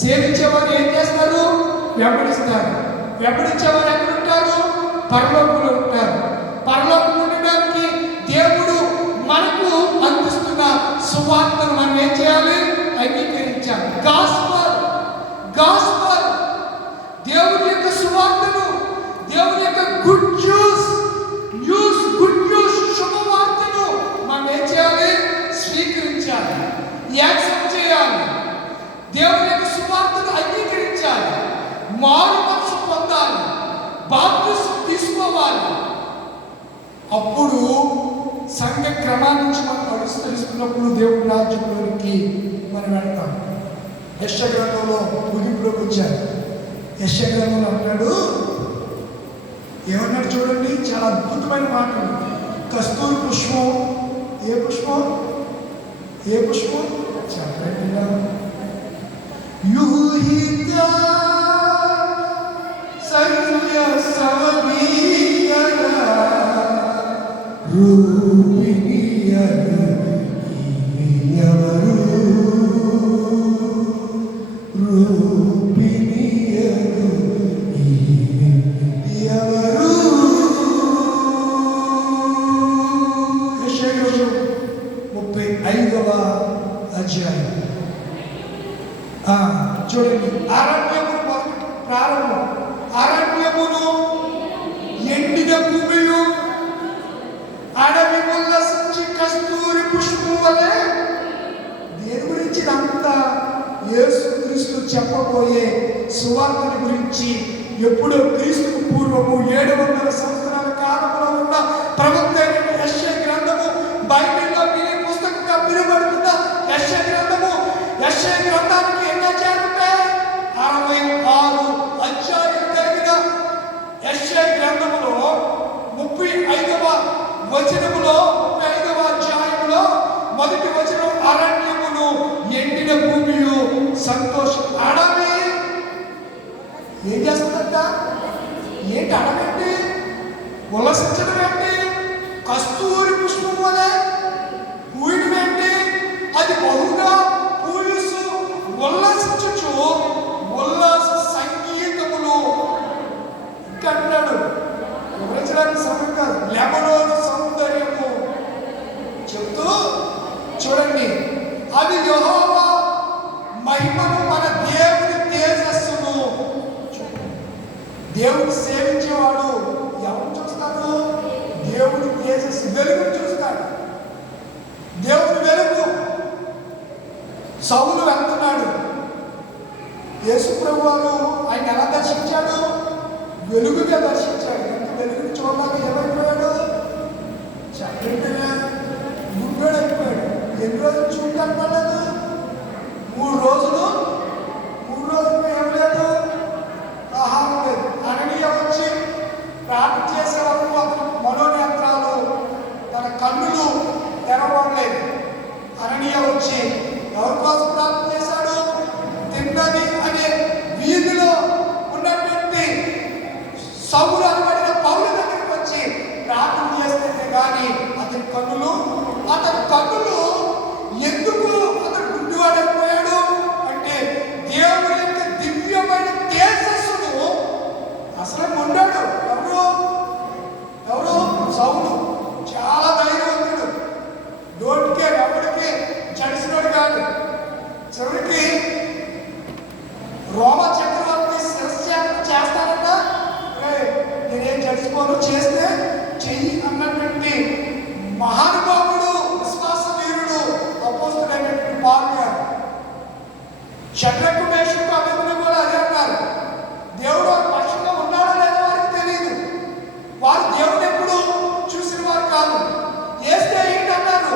సేవించేవారు ఏం చేస్తారు? వెంబడిస్తారు. వెంబడించేవారు ఎక్కడ ఉంటారు? పరలోకంలో ఉంటారు. పరలోకం ఉండడానికి దేవుడు మనకు అందిస్తున్న సువార్తను మనం ఏం చేయాలి? అంగీకరించాలి. గాస్పల్ గాస్పల్ దేవుని యొక్క సువార్తను, దేవుని యొక్క గుడ్ న్యూస్ శుభవార్తను మనం ఏం చేయాలి? స్వీకరించాలి, యాక్సెప్ట్ చేయాలి. దేవుని యొక్క సువార్తను అంగీకరించాలి, మారు మనసు పొందాలి, బాప్తిసం తీసుకోవాలి. అప్పుడు సంఘ క్రమాన్ని నుంచి మనం అనుసరిస్తున్నప్పుడు దేవుడి రాజ్యంలోనికి మనం వెళ్తాం. యెషయా గ్రంథంలో ముగింపులోకి వచ్చారు. యెషయా గ్రంథంలో అంటాడు, ఏమన్నాడు చూడండి, చాలా అద్భుతమైన మాటలు. కస్తూరి పుష్పం, ఏ పుష్పం? ఏ పుష్పం? చెప్పండి. యూహిత సైన్య సమీకర రూపిణియన ఎవరు? రూపిణియన ఎవరు? యెషయా 35వ అధ్యాయం చూడండి. అరణ్యము ప్రారంభం. తీసుకురాబోయే సువార్తని గురించి ఎప్పుడో క్రీస్తుకు పూర్వము 700 సంవత్సరాల కాలంలో ఉన్న ప్రవక్త యెషయా గ్రంథము, బైబిల్లో మినీ పుస్తకంగా పిలువబడుతున్న యెషయా గ్రంథము, యెషయా గ్రంథానికి ఎన్ని అధ్యాయాలు ఉంటాయి? 66 అధ్యాయాలు కలిగిన యెషయా గ్రంథములో 35వ వచనములో 35వ అధ్యాయములో మొదటి వచనం, అరణ్యమును ఎండిన భూమియు సంతోషం. అడవి ఏం చేస్తుందంట? ఏంటి అడవేంటి? ఉల్లసించడం ఏంటి? కస్తూరి పుష్పం వలె పూయడం ఏంటి? అది బహుగా పూయిస్తూ ఉల్లసించుచు ఉల్లాస సంగీతములు అంటాడు. వివరించడానికి సమయం కాదు. లెబనోను సౌందర్యము చెబుతూ చూడండి, అది యెహోవా మహిమను, మన దేవుని తేజస్సును. దేవుని సేవించేవాడు ఎవరు చూస్తాడు? దేవుని తేజస్సు, వెలుగును చూస్తాడు. దేవుని వెలుగు. సౌలు వెళ్తున్నాడు, యేసు ప్రభువారు ఆయన ఎలా దర్శించాడు? వెలుగుగా దర్శించాడు. ఎంత వెలుగుని చూడడానికి ఏమైపోయాడు? చక్కగా గుడ్డోడైపోయాడు. ఎన్ని రోజులు చూడడానికి పడలేదు? 3 రోజులు. 3 రోజులు ఏం లేదు, ఆహారం లేదు. అననీయ వచ్చి ప్రార్థన చేసే వరకు అతను మనోనేత్రాలు, తన కన్నులు తెరవలేదు. అననీయ వచ్చి ఎవరి కోసం ప్రార్థన చేశాడు? తిన్నది అనే వీధిలో ఉన్నటువంటి సౌలు అనబడిన పౌలు దగ్గరికి వచ్చి ప్రార్థన చేస్తే కానీ అతని కన్నులు ఎందుకు అతను గుడ్డివాడైపోయాడు అంటే, దేవుని యొక్క దివ్యమైన తేజస్సును అసలు పొందాడు. ఎవరు? సౌలు. చాలా ధైర్యవంతుడు, నోటికే ఎవరికి జడిసినోడు కాదు. చివరికి రోమ చక్రవర్తి శిరస్యాగం చేస్తానంట. నేనేం జడిసిపోను, చేస్తే చెయ్యి అన్నటువంటి మహానుభావుడు, విశ్వాస వీరుడు, అపోస్తలుడైనటువంటి పౌలు గారు. షడ్రకు, మేషకు, అబేద్నెగో కూడా అదే అన్నారు. దేవుడు వారి పక్షంగా ఉన్నాడో లేదో వారికి తెలియదు. వారు దేవుడు ఎప్పుడు చూసిన వారు కాదు. ఏస్తే ఏంటన్నారు?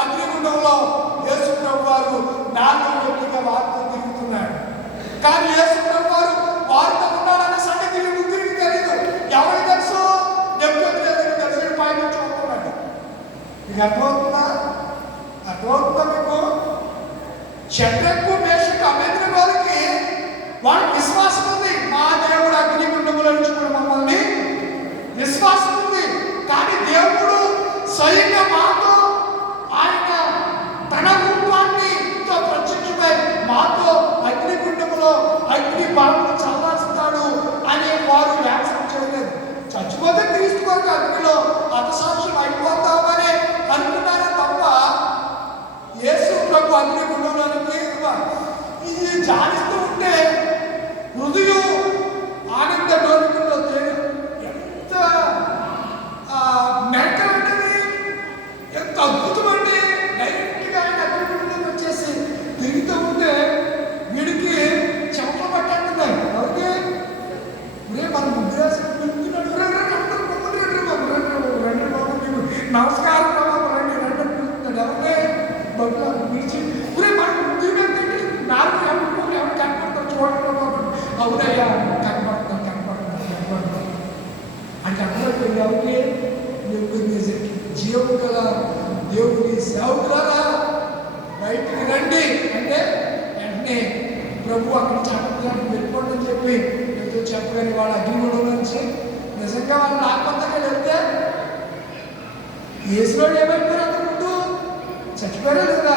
అగ్నిగుండంలో యేసు ప్రభు వారు 4 వ్యక్తిగా వారితో తిరుగుతున్నాడు. కానీ యేసు ప్రభు వారు వారితో ఉన్నాడన్న సంగతి ముగ్గురికి తెలియదు. ఎవరికి తెలుసు? నెబుకద్నెజరుకు తెలిసిన పైన చూస్తున్నాడు. మీకు అర్థమవుతుందా? మీకు షడ్రకు, మేషకు, అబేద్నెగోలకి వారికి విశ్వాసం ఉంది. మా దేవుడు అగ్నిగుండములో నుంచి కూడా మమ్మల్ని విశ్వాసం ఉంది. కానీ దేవుడు స్వయంగా మాతో, ఆయన తన రూపాన్ని ప్రత్యక్షమై మాతో అగ్నిగుండములో అగ్ని బలము చల్లారుస్తాడు అనే వారు వ్యాఖ్యానం చేయలేదు. చచ్చిపోతే క్రీస్తు వరకు అగ్నిలో హతసాక్షులు అయిపోతామని అనుకున్నారే తప్ప యేసు ప్రభు అగ్నిగుండంలోనికి ఇది జానిస్తూ ఉంటే హృదయం ఆనంద డోలికల్లో ఎంత మెంటలంటది, ఎంత అద్భుతమండి. డైరెక్ట్గా ఆయన అగ్నిగుండంలోకి వచ్చేసి తిరుగుతూ ఉంటే వీడికి చెమటలు పట్టేస్తున్నాయి. ఓకే, మన ముద్రేసి నమస్కారం రండి ఎవరికే బదులు పిలిచి మన ముద్దు నాలుగు ఎవరు కనపడతారు చూడండి బాబు. అవునయ్యా కనపడుతున్నాం అంటే అర్థమైపోయింది. ఎవరికి? జీవం గల దేవుని సేవకులారా బయటికి రండి అంటే వెంటనే ప్రభు అక్కడి నుంచి అబద్ధాన్ని వెళ్ళిపోండి అని చెప్పి ఏదో చెప్పగానే వాళ్ళ అగ్నిగుండం నుంచి నిజంగా వాళ్ళు ఆత్మహత్యగా వెళ్తే యేసులోడు ఏమైపోయారు? అంత ముందు చచ్చిపోయారా లేదా?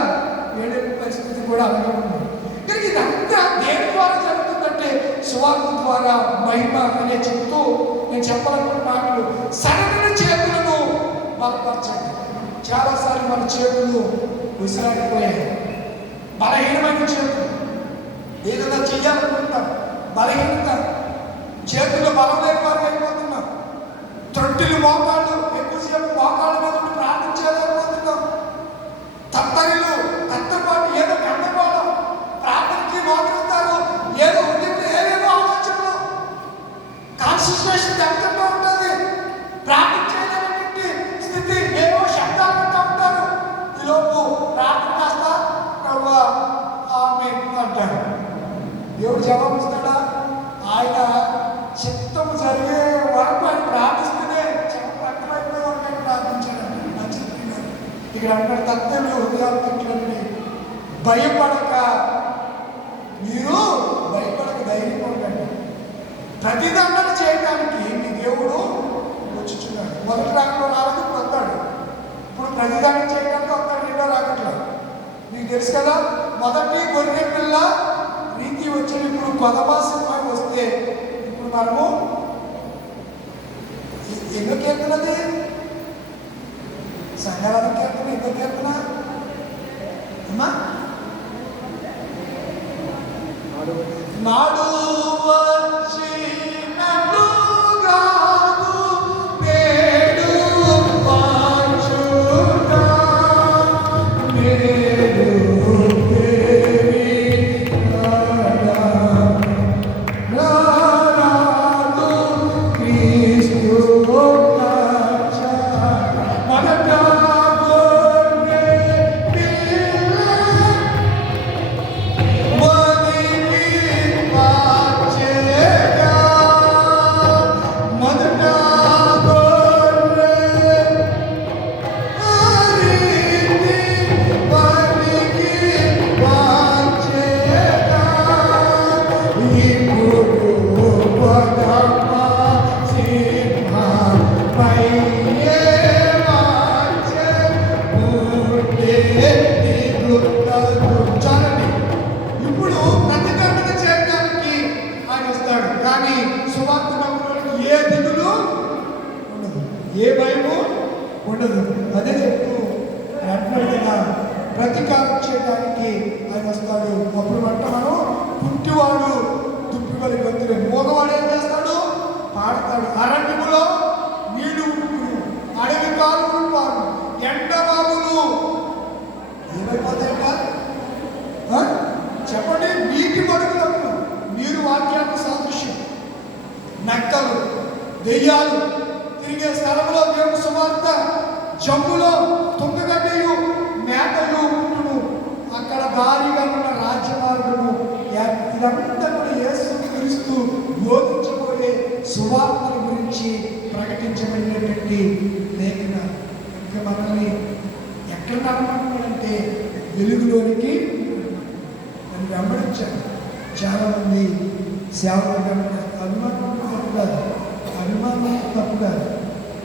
వేడే పరిస్థితి కూడా అలాగే ఉంది. కానీ ఇదంతా దేని ద్వారా జరుగుతుందంటే సువార్త ద్వారా మహిమ అనే చెప్తూ నేను చెప్పాలనుకున్న మాటలు, సరైన చేతులను బలపరచండి. చాలాసార్లు మన చేతులు విసిరాడిపోయాయి. బలహీనమైన చేతులు ఏదైనా చెయ్యాలనుకుంటాం, బలహీనత, చేతుల్లో బలం లేని వారు అయిపోతున్నాం. తొట్టిలు మోకాళ్ళు, ఎక్కువసేపు మోకాళ్ళ మీద ఉండి ప్రార్థించలేకపోతున్నాం. తత్తరిలు, తత్తపాటు, ఏదో గంటపాటు ప్రార్థనకి మోకరిస్తారు, ఏదో కాన్సన్ట్రేషన్ దెబ్బతింటూ ఉంటుంది. ప్రార్థన చేయలేనటువంటి స్థితి, ఏవో శబ్దాలు వింటూ ఉంటారు. ఈలోపు ప్రార్థన చేస్తా ప్రభువా ఆమేన్ అంటాడు. దేవుడు జవాబు ఇస్తాడా? ఆయన చిత్తము జరిగే వరకు ఆయన ప్రార్థిస్తూనే అర్థమైపోయే వరకు ఆయన ప్రార్థించాడు. ఇక్కడ అంటాడు తత్వంలో హృదయాలు తింటాడని భయపడక, మీరు భయపడక ధైర్యం ఉండండి. ప్రతిదండన చేయడానికి మీ దేవుడు వచ్చుచున్నాడు. మొదటి రాకలో రాలేదు, ఇప్పుడు వస్తాడు. ఇప్పుడు ప్రతిదండన చేయడానికి వస్తాడు రెండో రాకట్లో. మీకు తెలుసు కదా, మొదటి గొర్రె పిల్ల రీతి వచ్చి ఇప్పుడు కొదమాసం వస్తే ఇప్పుడు మనము ఎన్నో కీర్తనది సంఘారాధన కీర్తన, ఎన్నో కీర్తన అమ్మా? నాడు ఏ భయము ఉండదు. అదే చెప్తూ అంటున్నట్టుగా ప్రతీకారం చేయడానికి ఆయన వస్తాడు. అప్పుడు మనం పుట్టివాడు తుప్పివలి గొంతులే, మోగవాడు ఏం చేస్తాడు? పాడతాడు. అరణ్యములో నీళ్లు ఉడుకును, అడవి కాలువలు పారు, ఎండమావులు ఏమైపోతాయట చెప్పండి? నీటి మడుగులకు నీరు వాక్యానికి సాదృశ్యం. నక్కలు, దెయ్యాలు తిరిగే స్థలంలో దేవుని సువార్త, జమ్ములో తుంగగడ్డయు మేకలు ఉంటును, అక్కడ దారిగా ఉన్న రాజ్యమార్గును, ఇదంతా కూడా యేసు క్రీస్తు బోధించబోయే సువార్తల గురించి ప్రకటించబడినటువంటి లేఖన. ఇంకా మనల్ని ఎక్కడ నడమంటున్నాడంటే వెలుగులోనికి నన్ను వెంబడించాను. చాలామంది సేవలు అభిమానం తప్పు కాదు, అభిమానం తప్పు కాదు.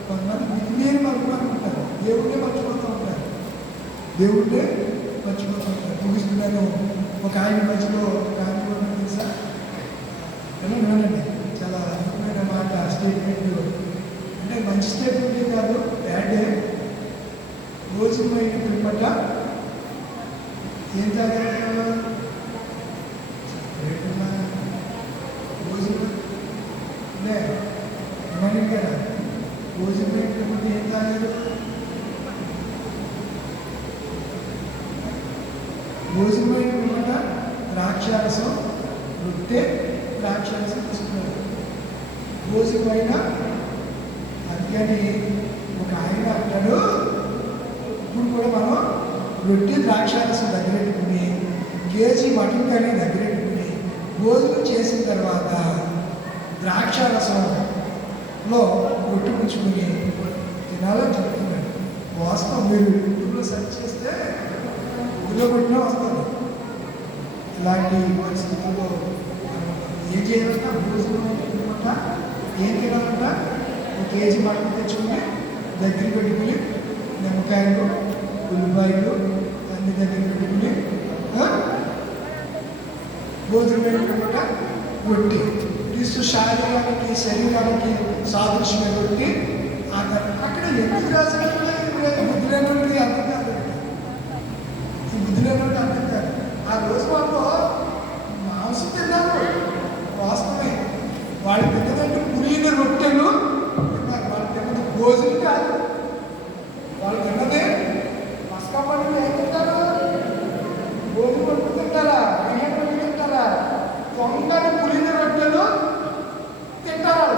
కొంతమంది మితిమీరిన అభిమానం ఉంటారు, దేవుడే మర్చిపోతూ ఉంటారు, దేవుడే మర్చిపోతూ ఉంటారు. ముగిస్తున్నాను. ఒక ఆయన మధ్యలో కానివ్వండి తెలుసా? వినండి, చాలా అద్భుతమైన మాట, స్టేట్మెంట్. అంటే మంచి స్టేట్మెంట్ కాదు, బ్యాడే. రోజుమైన పిమ్మట ఏం తాగారు? రోజు కదా రోజుమైన పిమ్మట ఏం తాగారు? రోజుమైన పిమ్మట ద్రాక్షారసం, రొట్టె, ద్రాక్షారసం తీసుకున్నారు. రోజు పైన అందుకని ఒక ఆయన అంటాడు, ఇప్పుడు కూడా మనం రొట్టె ద్రాక్షారసం దగ్గర పెట్టుకుని, కేజీ మటన్ కర్రీ దగ్గర పెట్టుకుని, భోజనం చేసిన తర్వాత ద్రాక్షారసంలో రొట్టె పుచ్చుకుని తినాలని చెప్తున్నాడు. వాస్తవం మీరు యూట్యూబ్లో సెర్చ్ చేస్తే ఊళ్ళో కొట్టినా వస్తుంది. ఇలాంటి పరిస్థితుల్లో ఏం చేయాలంట? భోజనం తినమంట, ఏం తినాలంట? ఒక కేజీ మటన్ తెచ్చుకుని దగ్గర పెట్టుకుని, నిమ్మకాయలు, ఉల్లిపాయలు అన్ని దగ్గర పెట్టుకుని, భోజనం పెట్టుకుంటా రొట్టి క్రీస్తు శరీరానికి సాదృశ్యమే రొట్టి. అక్కడ ఎందుకు రాసినట్టు బుద్ధిలేనోడికి అర్థం కాదు, ఈ బుద్ధిలేనోడికి అర్థం కాదు. ఆ రోజు వాళ్ళు మాంసం తిన్నారు, వాస్తవమే. వాళ్ళు తిన్నదంటే పులిన రొట్టెలు తిన్నారు. వాళ్ళు తిన్నది భోజనం కాదు, వాళ్ళు తిన్నదే మస్కా పండుగ. ఏం తింటారు? భోజనం పండుగ తింటారా? బియ్యం పండుగ తింటారా? పొంగని పులిన రొట్టెలు తింటారు.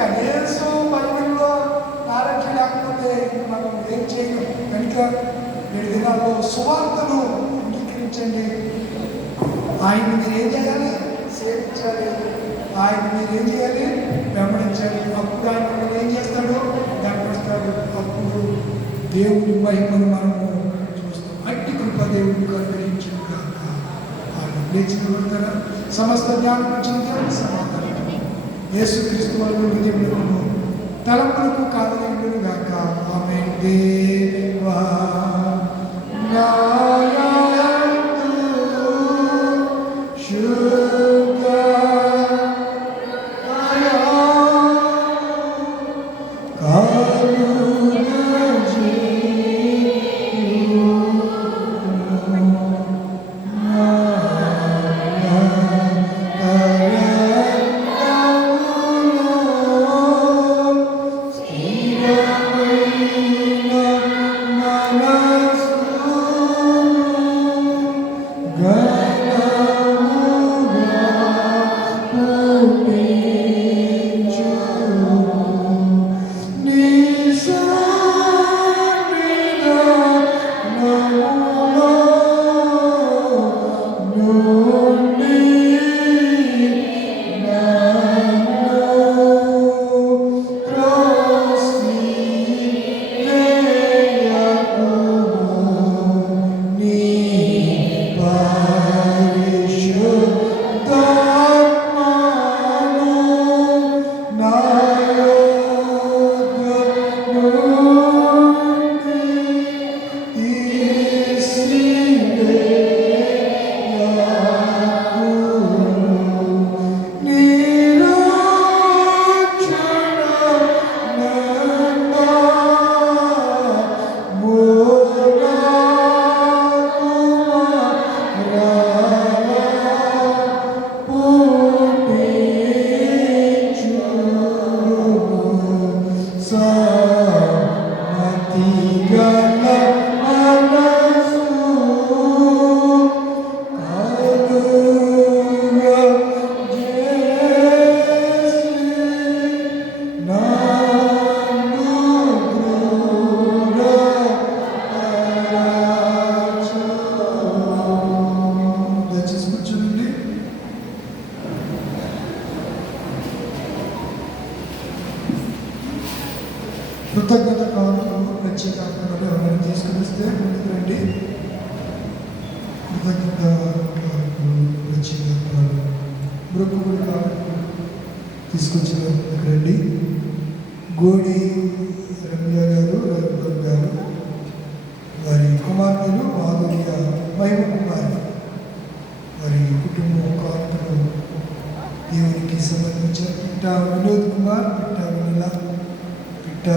కనీసం బైబిల్లో నాలెడ్జ్ లేకపోతే మనం ఏం చేయలేం. కనుక 7 దినాల్లో సువార్తను అంగీకరించండి. ఆయన మీరు ఏం చేయాలి? సేవించాలి. ఆయన మీరు ఏం చేయాలి? వెంబడించాలి. అప్పుడు ఆయన మనం ఏం చేస్తాడు? గర్పిస్తాడు. అప్పుడు దేవుని మహిమను మనము చూస్తాం. అట్టి కృప దేవుడికి అనుగ్రహించుగాక. ఆయన లేచిపోతారా? సమస్త జ్ఞానం వచ్చిన దేవుని సమాధానం యేసుక్రీస్తు వారి హృదయములను తలంపులకు కారణములను గాక. ఆమేన్. దేవా కృతజ్ఞత కానుకలు ప్రత్యేకాత్మలు ఎవరైనా తీసుకుని వస్తే ముందుకు రండి. కృతజ్ఞత కానుకలు ప్రత్యేకాత్మలు మృక్కుబడి కానుకలు తీసుకొచ్చిన ముందుకు రండి. గోడి రమ్య గారు, రఘురామ్ గారు, వారి కుమార్తెలు మాధుర్య, మహిమ కుమారి, వారి కుటుంబం కానుకలు దేవునికి సంబంధించిన పిట్టా వినోద్ కుమార్, పిట్టా వినోద